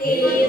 day.